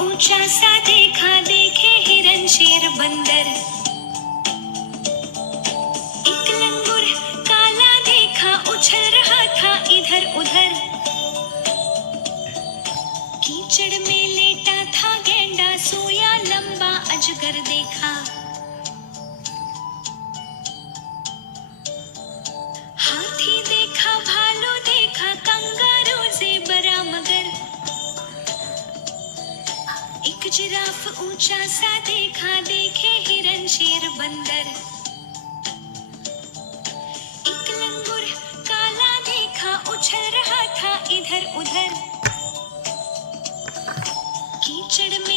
ऊंचा सा देखा, देखे हिरन शेर बंदर। एक लंगूर काला देखा, उछल रहा था इधर उधर। कीचड़ में लेटा था गैंडा, सोया लंबा अजगर देखा। हाथी देखा, भालू देखा, कंगारू ज़ेबरा मगर। एक जिराफ ऊंचा सा देखा, देखे हिरन शेर बंदर। एक लंगूर काला देखा, उछल रहा था इधर उधर। कीचड़ में